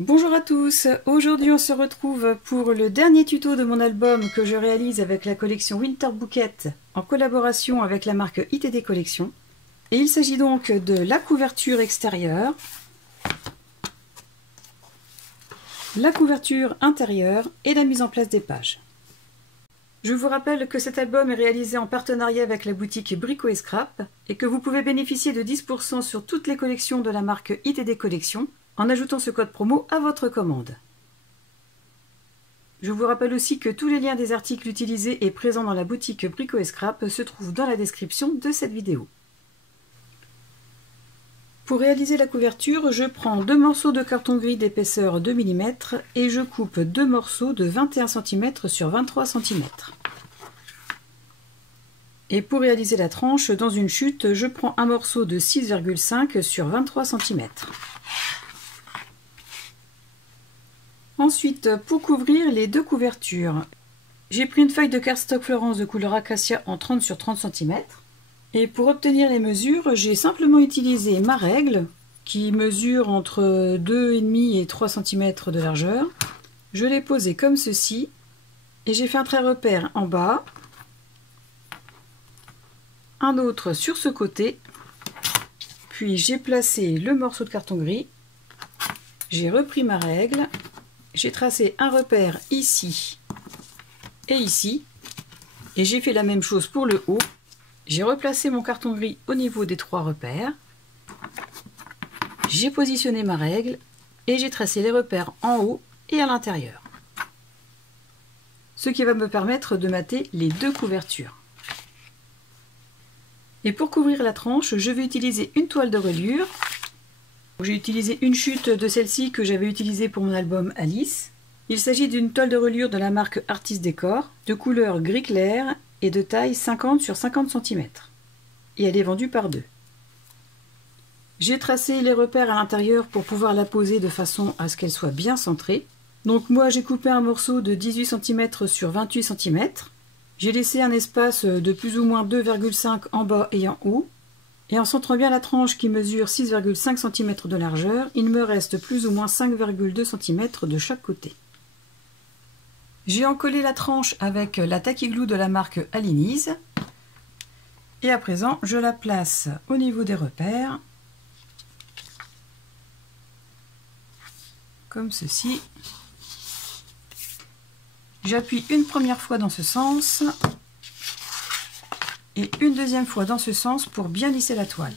Bonjour à tous, aujourd'hui on se retrouve pour le dernier tuto de mon album que je réalise avec la collection Winter Bouquet en collaboration avec la marque ITD Collection. Et il s'agit donc de la couverture extérieure, la couverture intérieure et la mise en place des pages. Je vous rappelle que cet album est réalisé en partenariat avec la boutique Brico & Scrap et que vous pouvez bénéficier de 10% sur toutes les collections de la marque ITD Collection en ajoutant ce code promo à votre commande. Je vous rappelle aussi que tous les liens des articles utilisés et présents dans la boutique Brico & Scrap se trouvent dans la description de cette vidéo. Pour réaliser la couverture, je prends 2 morceaux de carton gris d'épaisseur 2 mm et je coupe 2 morceaux de 21 cm sur 23 cm. Et pour réaliser la tranche, dans une chute, je prends un morceau de 6,5 sur 23 cm. Ensuite, pour couvrir les deux couvertures, j'ai pris une feuille de cardstock Florence de couleur Acacia en 30 sur 30 cm. Et pour obtenir les mesures, j'ai simplement utilisé ma règle, qui mesure entre 2,5 et 3 cm de largeur. Je l'ai posée comme ceci, et j'ai fait un trait repère en bas, un autre sur ce côté, puis j'ai placé le morceau de carton gris, j'ai repris ma règle, j'ai tracé un repère ici et ici, et j'ai fait la même chose pour le haut. J'ai replacé mon carton gris au niveau des 3 repères, j'ai positionné ma règle et j'ai tracé les repères en haut et à l'intérieur. Ce qui va me permettre de mater les deux couvertures. Et pour couvrir la tranche, je vais utiliser une toile de reliure. J'ai utilisé une chute de celle-ci que j'avais utilisée pour mon album Alice. Il s'agit d'une toile de reliure de la marque Artist Décor, de couleur gris clair et de taille 50 sur 50 cm. Et elle est vendue par 2. J'ai tracé les repères à l'intérieur pour pouvoir la poser de façon à ce qu'elle soit bien centrée. Donc moi j'ai coupé un morceau de 18 cm sur 28 cm. J'ai laissé un espace de plus ou moins 2,5 en bas et en haut. Et en centrant bien la tranche qui mesure 6,5 cm de largeur, il me reste plus ou moins 5,2 cm de chaque côté. J'ai encollé la tranche avec la tacky glue de la marque Alinise. Et à présent, je la place au niveau des repères, comme ceci. J'appuie une première fois dans ce sens et une deuxième fois dans ce sens pour bien lisser la toile.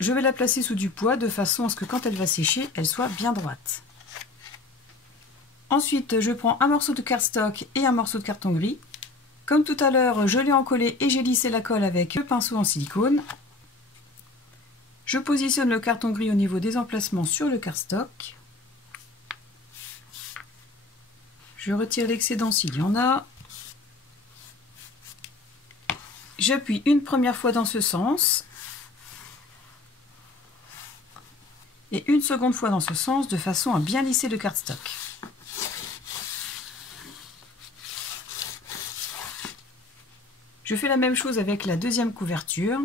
Je vais la placer sous du poids de façon à ce que quand elle va sécher, elle soit bien droite. Ensuite, je prends un morceau de cardstock et un morceau de carton gris. Comme tout à l'heure, je l'ai encollé et j'ai lissé la colle avec le pinceau en silicone. Je positionne le carton gris au niveau des emplacements sur le cardstock. Je retire l'excédent s'il y en a. J'appuie une première fois dans ce sens et une seconde fois dans ce sens de façon à bien lisser le cardstock. Je fais la même chose avec la deuxième couverture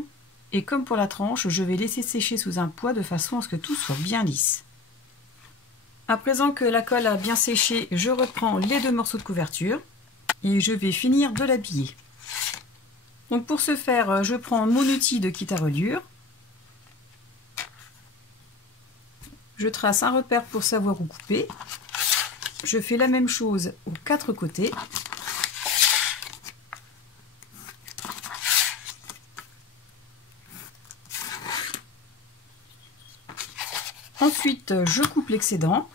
et comme pour la tranche, je vais laisser sécher sous un poids de façon à ce que tout soit bien lisse. À présent que la colle a bien séché, je reprends les 2 morceaux de couverture et je vais finir de l'habiller. Donc pour ce faire, je prends mon outil de kit à reliure. Je trace un repère pour savoir où couper. Je fais la même chose aux 4 côtés. Ensuite, je coupe l'excédent.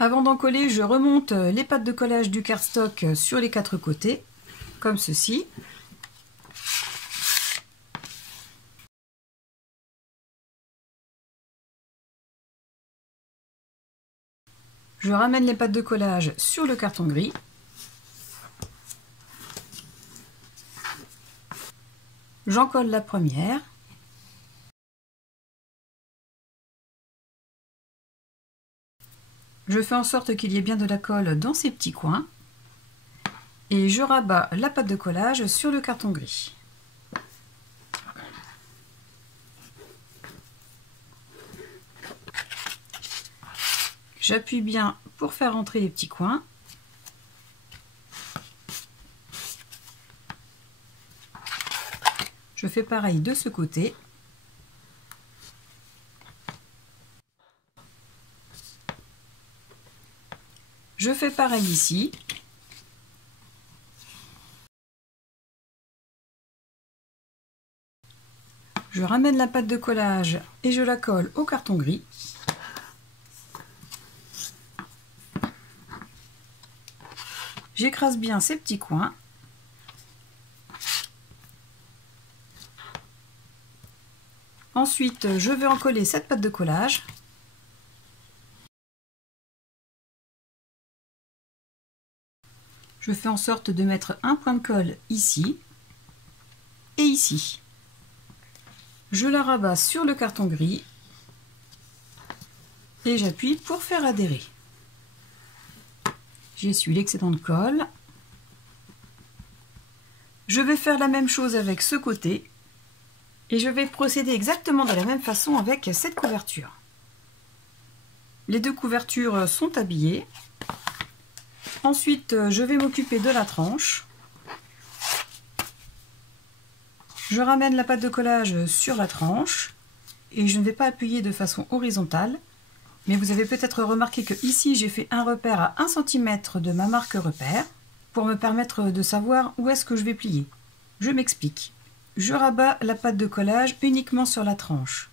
Avant d'encoller, je remonte les pattes de collage du cardstock sur les 4 côtés, comme ceci. Je ramène les pattes de collage sur le carton gris. J'encolle la première. Je fais en sorte qu'il y ait bien de la colle dans ces petits coins. et je rabats la pâte de collage sur le carton gris. J'appuie bien pour faire rentrer les petits coins. Je fais pareil de ce côté. Je fais pareil ici. Je ramène la pâte de collage et je la colle au carton gris. J'écrase bien ces petits coins. Ensuite, je vais en coller cette pâte de collage. Je fais en sorte de mettre un point de colle ici et ici. Je la rabats sur le carton gris et j'appuie pour faire adhérer. J'essuie l'excédent de colle. Je vais faire la même chose avec ce côté et je vais procéder exactement de la même façon avec cette couverture. Les deux couvertures sont habillées. Ensuite, je vais m'occuper de la tranche. Je ramène la pâte de collage sur la tranche et je ne vais pas appuyer de façon horizontale, mais vous avez peut-être remarqué que ici j'ai fait un repère à 1 cm de ma marque repère pour me permettre de savoir où est-ce que je vais plier. Je m'explique. Je rabats la pâte de collage uniquement sur la tranche.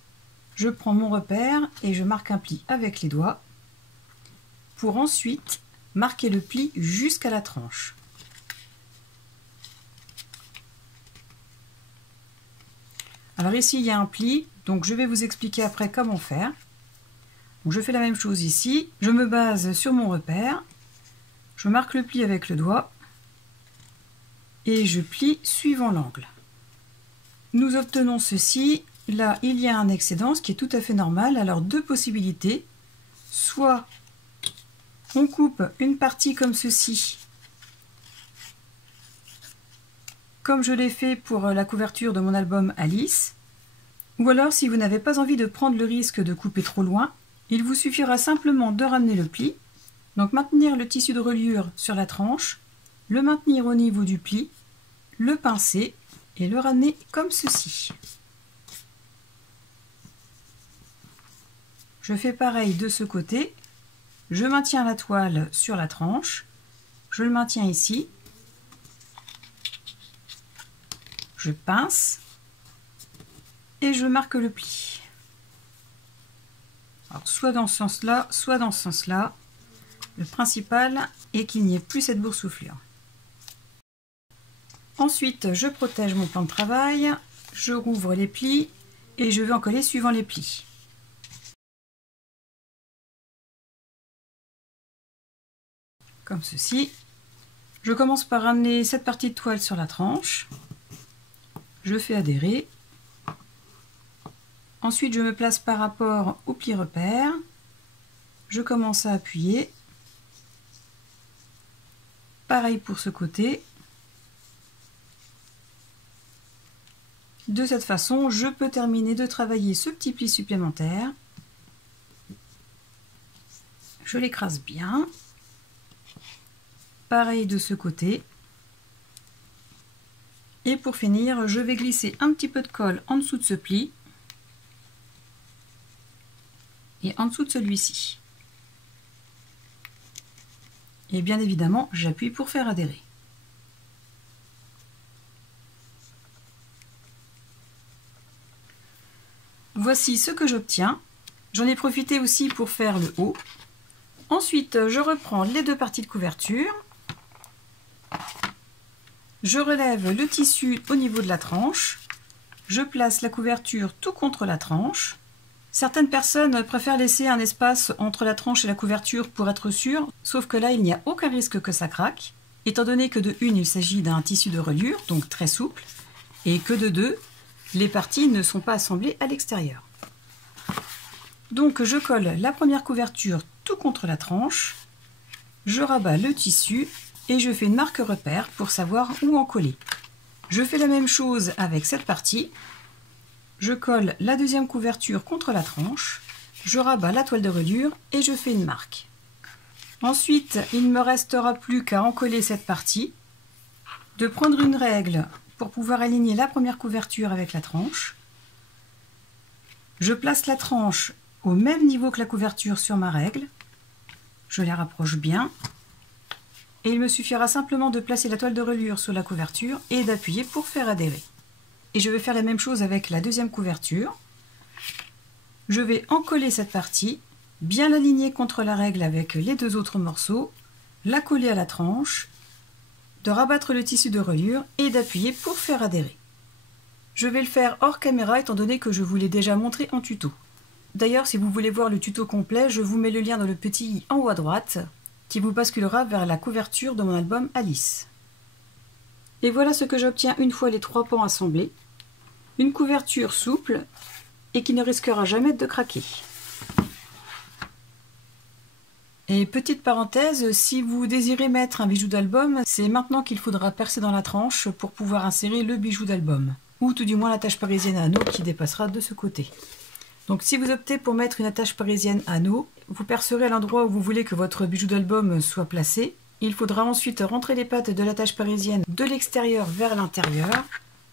Je prends mon repère et je marque un pli avec les doigts pour ensuite marquer le pli jusqu'à la tranche. Alors ici il y a un pli, donc je vais vous expliquer après comment faire. Donc je fais la même chose ici, je me base sur mon repère, je marque le pli avec le doigt et je plie suivant l'angle. Nous obtenons ceci, là il y a un excédent, ce qui est tout à fait normal. Alors deux possibilités, soit on coupe une partie comme ceci, comme je l'ai fait pour la couverture de mon album Alice, ou alors si vous n'avez pas envie de prendre le risque de couper trop loin, il vous suffira simplement de ramener le pli, donc maintenir le tissu de reliure sur la tranche, le maintenir au niveau du pli, le pincer et le ramener comme ceci. Je fais pareil de ce côté. Je maintiens la toile sur la tranche, je le maintiens ici, je pince et je marque le pli. Alors, soit dans ce sens-là, soit dans ce sens-là. Le principal est qu'il n'y ait plus cette boursouflure. Ensuite, je protège mon plan de travail, je rouvre les plis et je vais en coller suivant les plis. Comme ceci. Je commence par ramener cette partie de toile sur la tranche. Je fais adhérer. Ensuite, je me place par rapport au pli repère. Je commence à appuyer. Pareil pour ce côté. De cette façon, je peux terminer de travailler ce petit pli supplémentaire. Je l'écrase bien. Pareil de ce côté. Et pour finir, je vais glisser un petit peu de colle en dessous de ce pli et en dessous de celui-ci. Et bien évidemment, j'appuie pour faire adhérer. Voici ce que j'obtiens. J'en ai profité aussi pour faire le haut. Ensuite, je reprends les deux parties de couverture. Je relève le tissu au niveau de la tranche. Je place la couverture tout contre la tranche. Certaines personnes préfèrent laisser un espace entre la tranche et la couverture pour être sûr, sauf que là, il n'y a aucun risque que ça craque, étant donné que de une, il s'agit d'un tissu de reliure, donc très souple, et que de deux, les parties ne sont pas assemblées à l'extérieur. Donc je colle la première couverture tout contre la tranche, je rabats le tissu et je fais une marque repère pour savoir où en coller. Je fais la même chose avec cette partie. Je colle la deuxième couverture contre la tranche, je rabats la toile de reliure et je fais une marque. Ensuite, il ne me restera plus qu'à encoller cette partie, de prendre une règle pour pouvoir aligner la première couverture avec la tranche. Je place la tranche au même niveau que la couverture sur ma règle. Je les rapproche bien. Et il me suffira simplement de placer la toile de reliure sur la couverture et d'appuyer pour faire adhérer. Et je vais faire la même chose avec la deuxième couverture. Je vais encoller cette partie, bien l'aligner contre la règle avec les deux autres morceaux, la coller à la tranche, de rabattre le tissu de reliure et d'appuyer pour faire adhérer. Je vais le faire hors caméra étant donné que je vous l'ai déjà montré en tuto. D'ailleurs, si vous voulez voir le tuto complet, je vous mets le lien dans le petit i en haut à droite qui vous basculera vers la couverture de mon album Alice. Et voilà ce que j'obtiens une fois les 3 pans assemblés. Une couverture souple et qui ne risquera jamais de craquer. Et petite parenthèse, si vous désirez mettre un bijou d'album, c'est maintenant qu'il faudra percer dans la tranche pour pouvoir insérer le bijou d'album. Ou tout du moins l'attache parisienne à anneau qui dépassera de ce côté. Donc si vous optez pour mettre une attache parisienne à anneau, vous percerez à l'endroit où vous voulez que votre bijou d'album soit placé. Il faudra ensuite rentrer les pattes de l'attache parisienne de l'extérieur vers l'intérieur,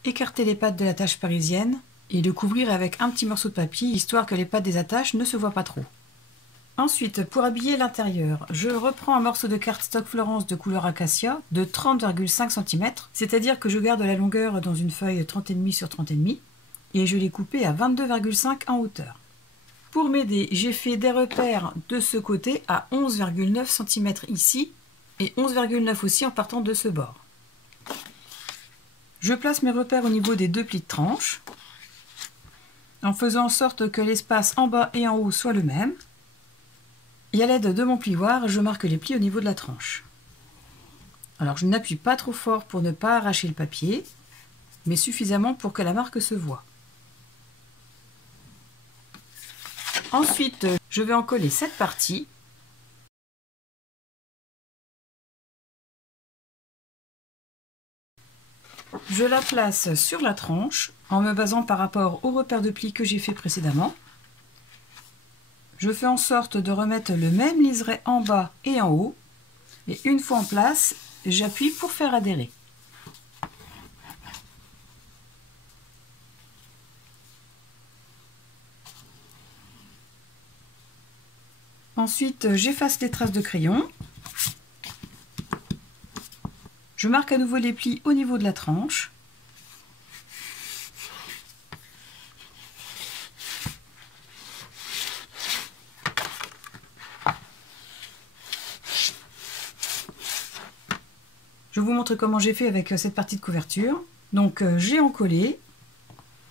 écarter les pattes de l'attache parisienne et le couvrir avec un petit morceau de papier histoire que les pattes des attaches ne se voient pas trop. Ensuite, pour habiller l'intérieur, je reprends un morceau de cardstock Florence de couleur acacia de 30,5 cm, c'est-à-dire que je garde la longueur dans une feuille 30,5 sur 30,5 et je l'ai coupé à 22,5 en hauteur. Pour m'aider, j'ai fait des repères de ce côté à 11,9 cm ici et 11,9 aussi en partant de ce bord. Je place mes repères au niveau des 2 plis de tranche en faisant en sorte que l'espace en bas et en haut soit le même. Et à l'aide de mon plioir, je marque les plis au niveau de la tranche. Alors je n'appuie pas trop fort pour ne pas arracher le papier, mais suffisamment pour que la marque se voie. Ensuite, je vais encoller cette partie. Je la place sur la tranche en me basant par rapport au repère de plis que j'ai fait précédemment. Je fais en sorte de remettre le même liseré en bas et en haut. Et une fois en place, j'appuie pour faire adhérer. Ensuite, j'efface les traces de crayon. Je marque à nouveau les plis au niveau de la tranche. Je vous montre comment j'ai fait avec cette partie de couverture. Donc j'ai encollé,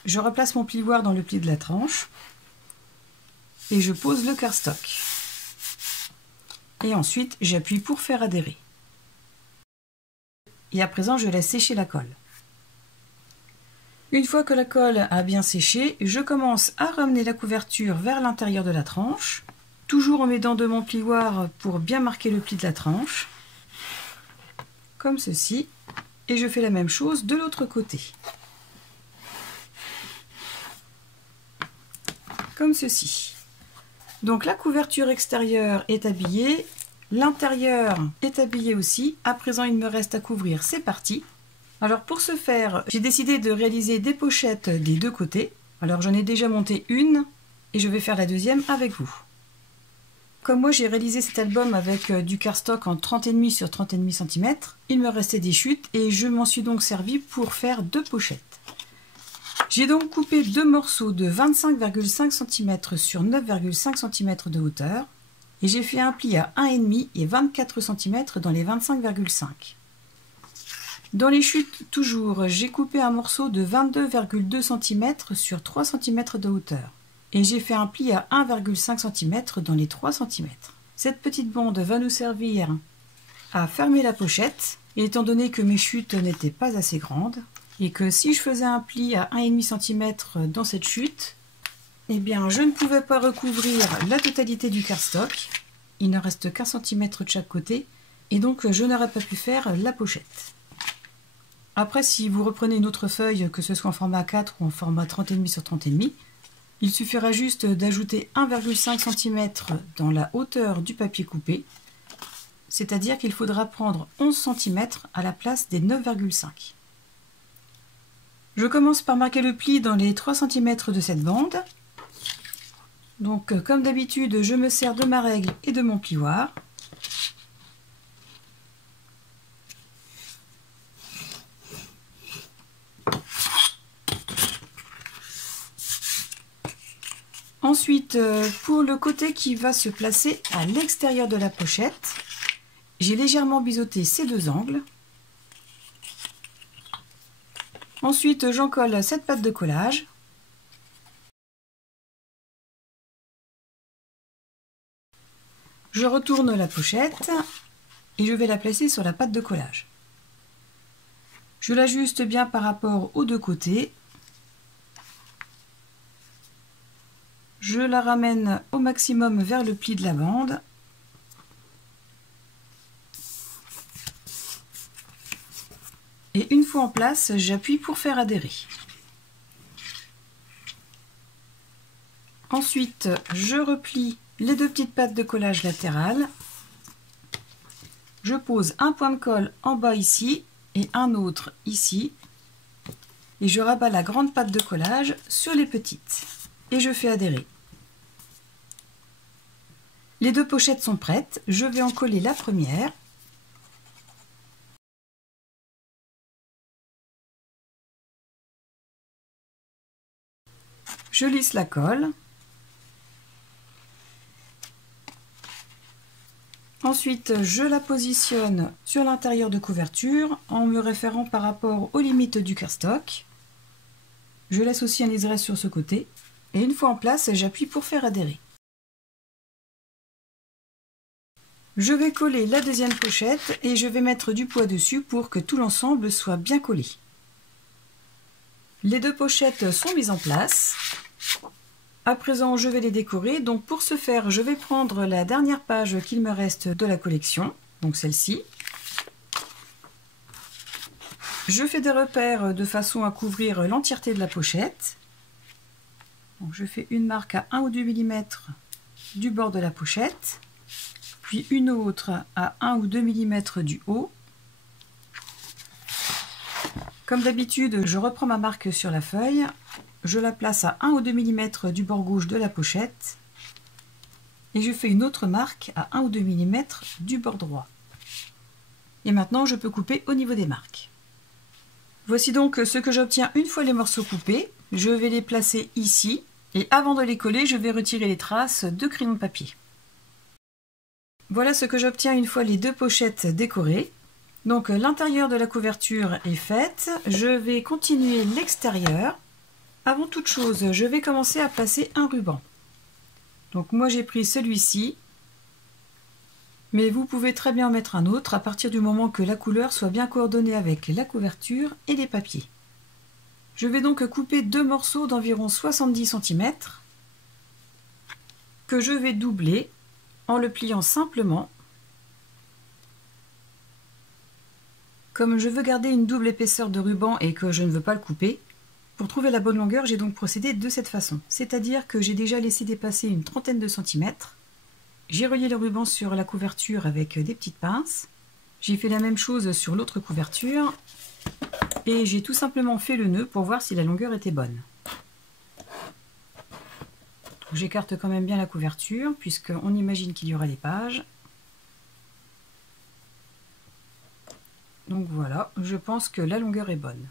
je replace mon plioir dans le pli de la tranche et je pose le cardstock. Et ensuite j'appuie pour faire adhérer. Et à présent je laisse sécher la colle. Une fois que la colle a bien séché, je commence à ramener la couverture vers l'intérieur de la tranche, toujours en m'aidant de mon plioir pour bien marquer le pli de la tranche. Comme ceci, et je fais la même chose de l'autre côté. Comme ceci. Donc la couverture extérieure est habillée, l'intérieur est habillé aussi. À présent, il me reste à couvrir ces parties. Alors pour ce faire, j'ai décidé de réaliser des pochettes des deux côtés. Alors j'en ai déjà monté une et je vais faire la deuxième avec vous. Comme moi j'ai réalisé cet album avec du cardstock en 30,5 sur 30,5 cm, il me restait des chutes et je m'en suis donc servi pour faire 2 pochettes. J'ai donc coupé 2 morceaux de 25,5 cm sur 9,5 cm de hauteur et j'ai fait un pli à 1,5 et 24 cm dans les 25,5. Dans les chutes toujours, j'ai coupé un morceau de 22,2 cm sur 3 cm de hauteur. Et j'ai fait un pli à 1,5 cm dans les 3 cm. Cette petite bande va nous servir à fermer la pochette, et étant donné que mes chutes n'étaient pas assez grandes, et que si je faisais un pli à 1,5 cm dans cette chute, eh bien je ne pouvais pas recouvrir la totalité du cardstock, il ne reste qu'un centimètre de chaque côté, et donc je n'aurais pas pu faire la pochette. Après, si vous reprenez une autre feuille, que ce soit en format A4 ou en format 30,5 sur 30,5, il suffira juste d'ajouter 1,5 cm dans la hauteur du papier coupé, c'est-à-dire qu'il faudra prendre 11 cm à la place des 9,5. Je commence par marquer le pli dans les 3 cm de cette bande. Donc comme d'habitude, je me sers de ma règle et de mon plioir. Ensuite, pour le côté qui va se placer à l'extérieur de la pochette, j'ai légèrement biseauté ces deux angles. Ensuite, j'en colle cette pâte de collage. Je retourne la pochette et je vais la placer sur la pâte de collage. Je l'ajuste bien par rapport aux deux côtés. Je la ramène au maximum vers le pli de la bande. Et une fois en place, j'appuie pour faire adhérer. Ensuite, je replie les deux petites pattes de collage latérales. Je pose un point de colle en bas ici et un autre ici. Et je rabats la grande patte de collage sur les petites. Et je fais adhérer. Les deux pochettes sont prêtes. Je vais en coller la première. Je lisse la colle. Ensuite, je la positionne sur l'intérieur de couverture en me référant par rapport aux limites du cardstock. Je laisse aussi un liseré sur ce côté. Et une fois en place, j'appuie pour faire adhérer. Je vais coller la deuxième pochette et je vais mettre du poids dessus pour que tout l'ensemble soit bien collé. Les deux pochettes sont mises en place. À présent, je vais les décorer. Donc pour ce faire, je vais prendre la dernière page qu'il me reste de la collection, donc celle-ci. Je fais des repères de façon à couvrir l'entièreté de la pochette. Donc je fais une marque à 1 ou 2 mm du bord de la pochette, puis une autre à 1 ou 2 mm du haut. Comme d'habitude, je reprends ma marque sur la feuille, je la place à 1 ou 2 mm du bord gauche de la pochette et je fais une autre marque à 1 ou 2 mm du bord droit. Et maintenant, je peux couper au niveau des marques. Voici donc ce que j'obtiens une fois les morceaux coupés. Je vais les placer ici et avant de les coller, je vais retirer les traces de crayon de papier. Voilà ce que j'obtiens une fois les deux pochettes décorées. Donc l'intérieur de la couverture est faite. Je vais continuer l'extérieur. Avant toute chose, je vais commencer à placer un ruban. Donc moi j'ai pris celui-ci, mais vous pouvez très bien en mettre un autre à partir du moment que la couleur soit bien coordonnée avec la couverture et les papiers. Je vais donc couper deux morceaux d'environ 70 cm que je vais doubler en le pliant simplement. Comme je veux garder une double épaisseur de ruban et que je ne veux pas le couper, pour trouver la bonne longueur, j'ai donc procédé de cette façon. C'est-à-dire que j'ai déjà laissé dépasser une trentaine de centimètres. J'ai relié le ruban sur la couverture avec des petites pinces. J'ai fait la même chose sur l'autre couverture. Et j'ai tout simplement fait le nœud pour voir si la longueur était bonne. J'écarte quand même bien la couverture, puisqu'on imagine qu'il y aura les pages. Donc voilà, je pense que la longueur est bonne.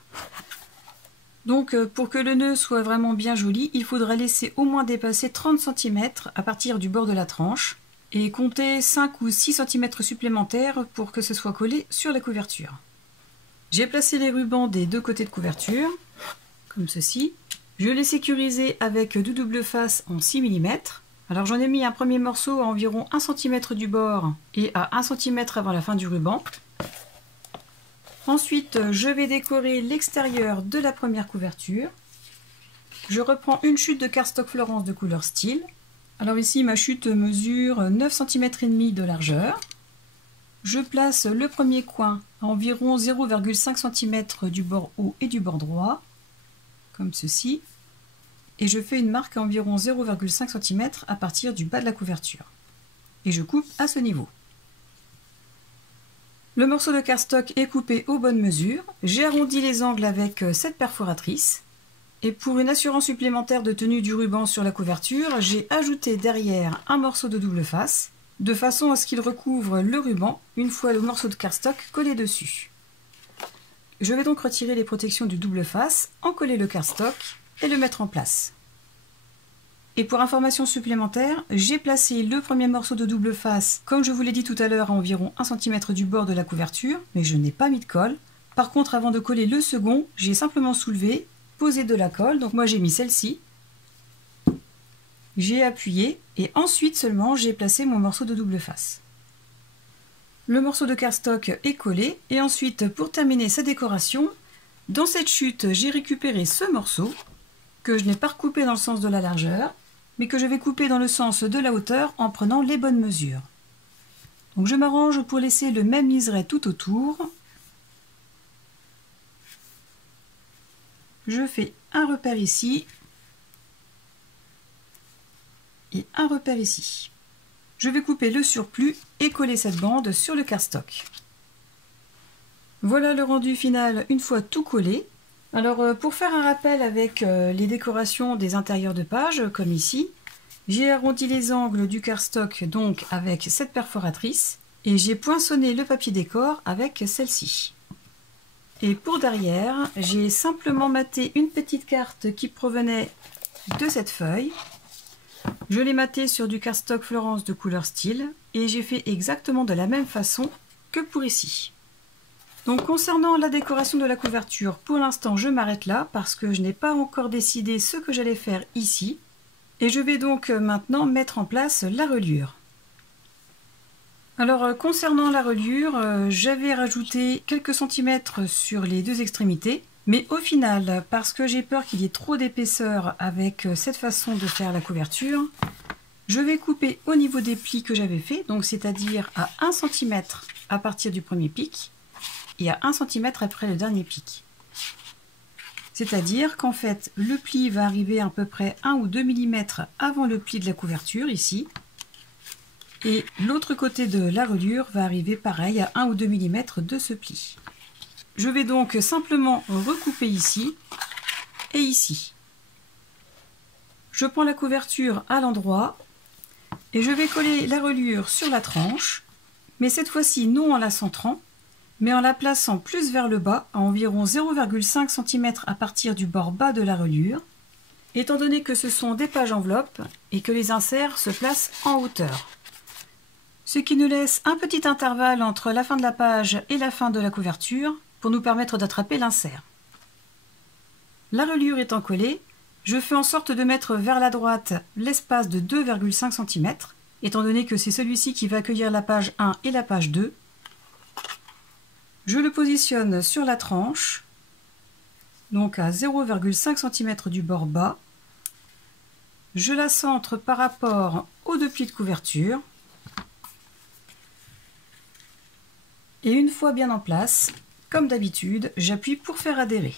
Donc pour que le nœud soit vraiment bien joli, il faudra laisser au moins dépasser 30 cm à partir du bord de la tranche et compter 5 ou 6 cm supplémentaires pour que ce soit collé sur la couverture. J'ai placé les rubans des deux côtés de couverture, comme ceci. Je l'ai sécurisé avec deux double faces en 6 mm. Alors j'en ai mis un premier morceau à environ 1 cm du bord et à 1 cm avant la fin du ruban. Ensuite, je vais décorer l'extérieur de la première couverture. Je reprends une chute de cardstock Florence de couleur style. Alors ici, ma chute mesure 9 cm et demi de largeur. je place le premier coin à environ 0,5 cm du bord haut et du bord droit, comme ceci, et je fais une marque à environ 0,5 cm à partir du bas de la couverture. Et je coupe à ce niveau. Le morceau de cardstock est coupé aux bonnes mesures, j'ai arrondi les angles avec cette perforatrice, et pour une assurance supplémentaire de tenue du ruban sur la couverture, j'ai ajouté derrière un morceau de double face, de façon à ce qu'il recouvre le ruban une fois le morceau de cardstock collé dessus. Je vais donc retirer les protections du double face, en coller le cardstock et le mettre en place. Et pour information supplémentaire, j'ai placé le premier morceau de double face, comme je vous l'ai dit tout à l'heure, à environ 1 cm du bord de la couverture, mais je n'ai pas mis de colle. Par contre, avant de coller le second, j'ai simplement soulevé, posé de la colle, donc moi j'ai mis celle-ci, j'ai appuyé et ensuite seulement j'ai placé mon morceau de double face. Le morceau de cardstock est collé et ensuite pour terminer sa décoration, dans cette chute j'ai récupéré ce morceau que je n'ai pas recoupé dans le sens de la largeur mais que je vais couper dans le sens de la hauteur en prenant les bonnes mesures. Donc je m'arrange pour laisser le même liseré tout autour. Je fais un repère ici et un repère ici. Je vais couper le surplus et coller cette bande sur le cardstock. Voilà le rendu final une fois tout collé. Alors pour faire un rappel avec les décorations des intérieurs de page, comme ici, j'ai arrondi les angles du cardstock donc avec cette perforatrice et j'ai poinçonné le papier décor avec celle-ci. Et pour derrière, j'ai simplement maté une petite carte qui provenait de cette feuille. Je l'ai maté sur du cardstock Florence de couleur style et j'ai fait exactement de la même façon que pour ici. Donc concernant la décoration de la couverture, pour l'instant je m'arrête là parce que je n'ai pas encore décidé ce que j'allais faire ici. Et je vais donc maintenant mettre en place la reliure. Alors concernant la reliure, j'avais rajouté quelques centimètres sur les deux extrémités. Mais au final, parce que j'ai peur qu'il y ait trop d'épaisseur avec cette façon de faire la couverture, je vais couper au niveau des plis que j'avais fait, donc c'est-à-dire à 1 cm à partir du premier pic et à 1 cm après le dernier pic. C'est-à-dire qu'en fait, le pli va arriver à peu près 1 ou 2 mm avant le pli de la couverture, ici. Et l'autre côté de la reliure va arriver pareil à 1 ou 2 mm de ce pli. Je vais donc simplement recouper ici et ici. Je prends la couverture à l'endroit et je vais coller la reliure sur la tranche, mais cette fois-ci non en la centrant, mais en la plaçant plus vers le bas, à environ 0,5 cm à partir du bord bas de la reliure, étant donné que ce sont des pages enveloppes et que les inserts se placent en hauteur. Ce qui nous laisse un petit intervalle entre la fin de la page et la fin de la couverture pour nous permettre d'attraper l'insert. La reliure étant collée, je fais en sorte de mettre vers la droite l'espace de 2,5 cm, étant donné que c'est celui-ci qui va accueillir la page 1 et la page 2. Je le positionne sur la tranche, donc à 0,5 cm du bord bas. Je la centre par rapport aux deux plis de couverture. Et une fois bien en place, comme d'habitude, j'appuie pour faire adhérer.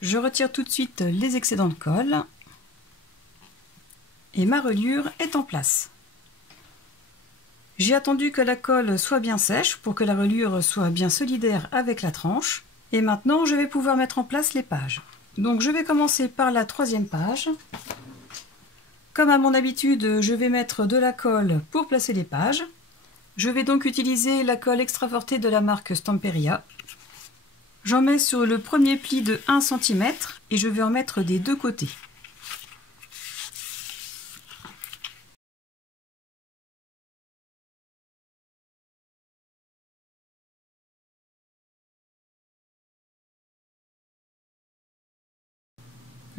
Je retire tout de suite les excédents de colle. Et ma reliure est en place. J'ai attendu que la colle soit bien sèche pour que la reliure soit bien solidaire avec la tranche. Et maintenant, je vais pouvoir mettre en place les pages. Donc je vais commencer par la 3e page. Comme à mon habitude, je vais mettre de la colle pour placer les pages. Je vais donc utiliser la colle extra forte de la marque Stamperia. J'en mets sur le premier pli de 1 cm et je vais en mettre des deux côtés.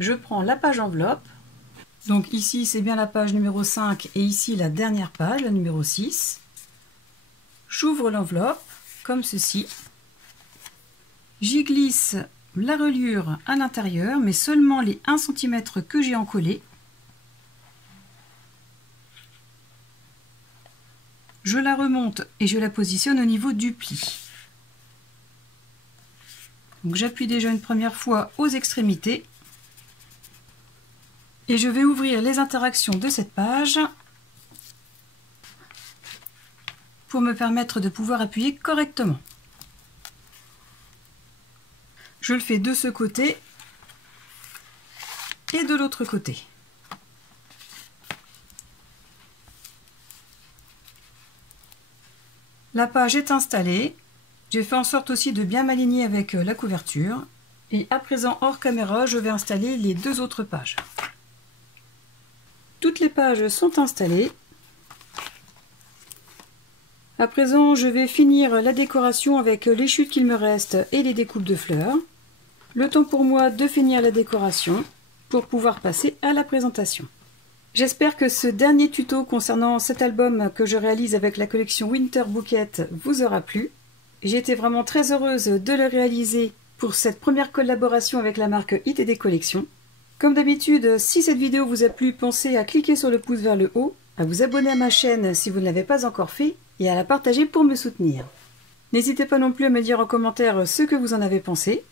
Je prends la page enveloppe, donc ici c'est bien la page numéro 5 et ici la dernière page, la numéro 6. J'ouvre l'enveloppe comme ceci. J'y glisse la reliure à l'intérieur, mais seulement les 1 cm que j'ai encollés. Je la remonte et je la positionne au niveau du pli. Donc j'appuie déjà une première fois aux extrémités. Et je vais ouvrir les interactions de cette page pour me permettre de pouvoir appuyer correctement. Je le fais de ce côté et de l'autre côté. La page est installée. J'ai fait en sorte aussi de bien m'aligner avec la couverture. Et à présent, hors caméra, je vais installer les 2 autres pages. Toutes les pages sont installées. À présent, je vais finir la décoration avec les chutes qu'il me reste et les découpes de fleurs. Le temps pour moi de finir la décoration pour pouvoir passer à la présentation. J'espère que ce dernier tuto concernant cet album que je réalise avec la collection Winter Bouquet vous aura plu. J'ai été vraiment très heureuse de le réaliser pour cette première collaboration avec la marque ITD Collection. Comme d'habitude, si cette vidéo vous a plu, pensez à cliquer sur le pouce vers le haut, à vous abonner à ma chaîne si vous ne l'avez pas encore fait et à la partager pour me soutenir. N'hésitez pas non plus à me dire en commentaire ce que vous en avez pensé.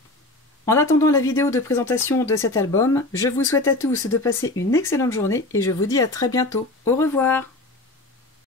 En attendant la vidéo de présentation de cet album, je vous souhaite à tous de passer une excellente journée et je vous dis à très bientôt. Au revoir!